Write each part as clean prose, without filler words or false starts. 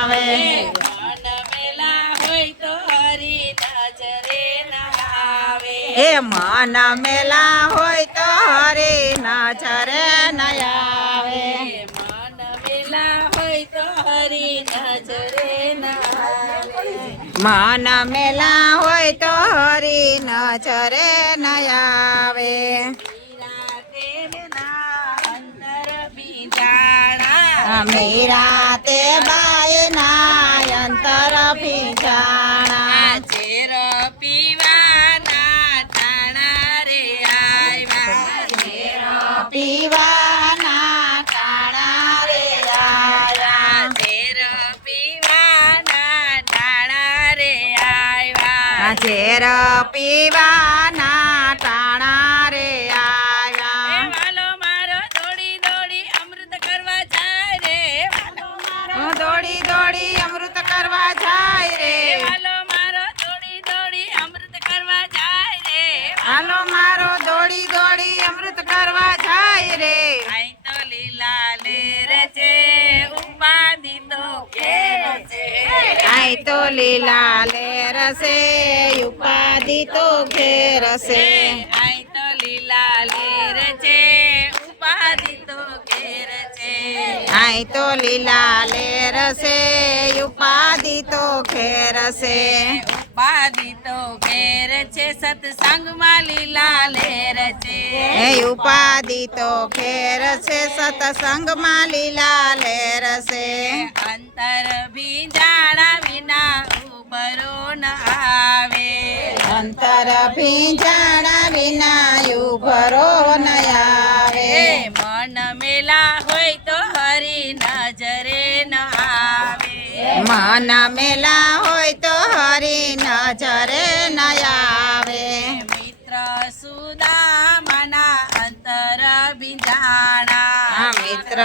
આવે મન મેલા હોય તો હરી નજરે ન આવે એ મન મેલા હોય તો હરી નજરે ન આવે મન મેલા હોય તો હરી નજરે ન આવે મન મેલા હોય તો હરી નજરે ન આવે મીરા તે બાઈના અંતર પીંછાણા ઝેર પીવાના ટાણા રે આવ્યા પીવાના ટાણા રે આવ્યા ઝેર પીવાના ટાણા રે આવ્યા ઝેર પીવાના ટાણા રે આવ્યા વાલો મારો દોડી દોડી અમૃત કરવા જાય રે દોડી દોડી અમૃત કરવા જાય રે વાલો મારો દોડી દોડી અમૃત કરવા જાય રે હાલો મારો દોડી દોડી અમૃત કરવા જાય રે આઈ તો લીલા લેર છે ઉપાધિ તો ઘેર છે આઈ તો લીલા લેર છે ઉપાધિ તો ઘેર છે આઈ તો લીલા લેર છે ઉપાધિ તો ઘેર છે આઈ તો લીલા લેર છે ઉપાધિ તો ઘેર છે ઉપાધિ તો ઘેર છે સત્સંગમાં લીલા લેર છે હે ઉપાધિ તો ઘેર છે સત્સંગમાં લીલા લેર છે અંતર ભીંજાણા વિના ઉભરો ન આવે અંતર ભીંજાણા વિના ઉભરો ન આવે મન મેલા હોય તો હરી નજરે ન આવે મન મેલા હોય તો હરી નજરે ન આવે મિત્ર સુદામના અંતર ભીંજાણા મિત્ર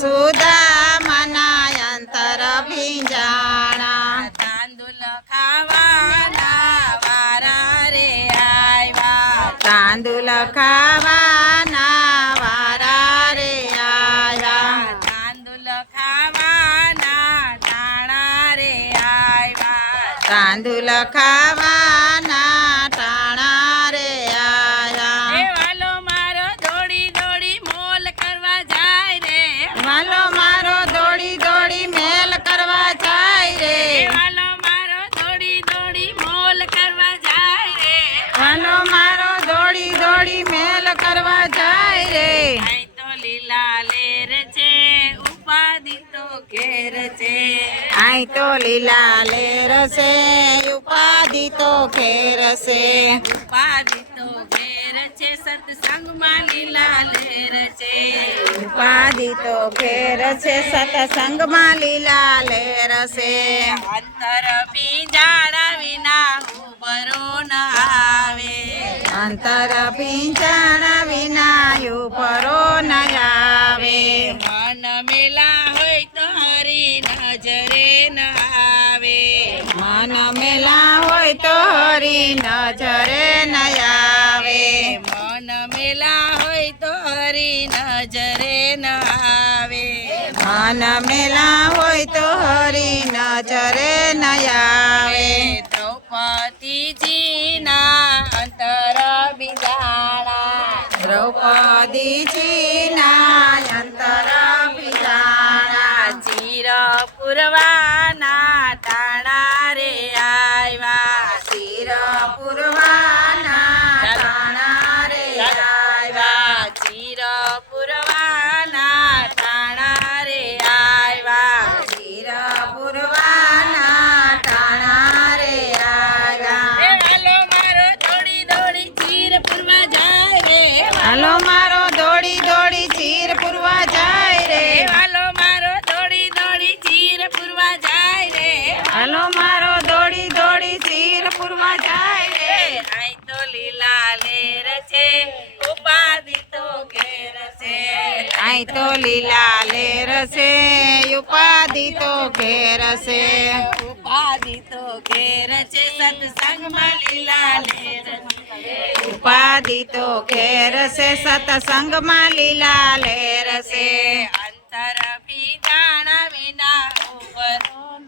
સુદામના અંતર ભીંજાણા તાંદુલ ખાવાના વારા રે આવ્યા તાંદુલ ખાવાના વારા રે આવ્યા તાંદુલ ખાવાના ટાણા રે આવ્યા તાંદુલ ખાવાના ટાણા રે આવ્યા વાલો મારો દોડી દોડી મોલ કરવા જાય રે વાલો મારો દોડી દોડી મેલ કરવા જાય રે વાલો મારો દોડી દોડી મોલ કરવા જાય રે વાલો મારો દોડી દોડી મેલ કરવા જાય રે આઈ તો લીલા લેર છે ઉપાધિ તો ઘેર છે આઈ તો લીલા લેર છે ઉપાધિ તો ઘેર છે ઉપાધિ તો ઘેર છે સત્સંગમાં લીલા લેર છે ઉપાધિ તો ઘેર છે સત્સંગમાં લીલા લેર છે અંતર ભીંજાણા વિના ઉભરો ન આવે અંતર ભીંજાણા વિના ઉભરો ન આવે મન મેલા હોય તો હરી નજરે ન આવે મન મેલા હોય તો હરી નજરે ન આવે મન મેલા હોય તો હરી નજરે ન આવે મન મેલા હોય તો હરી નજરે ન આવે દ્રૌપદીજીના અંતર બિંજાણા દ્રૌપદીજીના અંતર ભીંજાણા ચીર પુરવાના ટાણા રે આવ્યા શિર પુરવાના ટાણા રે આવ્યા ચીર પુરવાના ટાણા રે આવ્યા શિર પુરવાના ટાણા રે આવ્યા હાલો મારો દોડી દોડી ચીર પુરવા જાય રે હાલો મારો દોડી દોડી ચીર પુરવા જાય રે હાલો મારો દોડી દોડી ચીર પુરવા જાય રે હાલો મારો દોડી દોડી ચીર પુરવા જાય રે આઈ તો લીલા લેર છે ઉપાધિ તો ઘેર છે આઈ તો લીલા લેર છે ઉપાધિ તો ઘેર છે ઉપાધિ તો ઘેર છે સત્સંગમાં લીલા લેર ઉપાધિ તો ઘેર છે સત્સંગમાં લીલા લેર છે અંતર ભીંજાણા વિના ઉભરો ન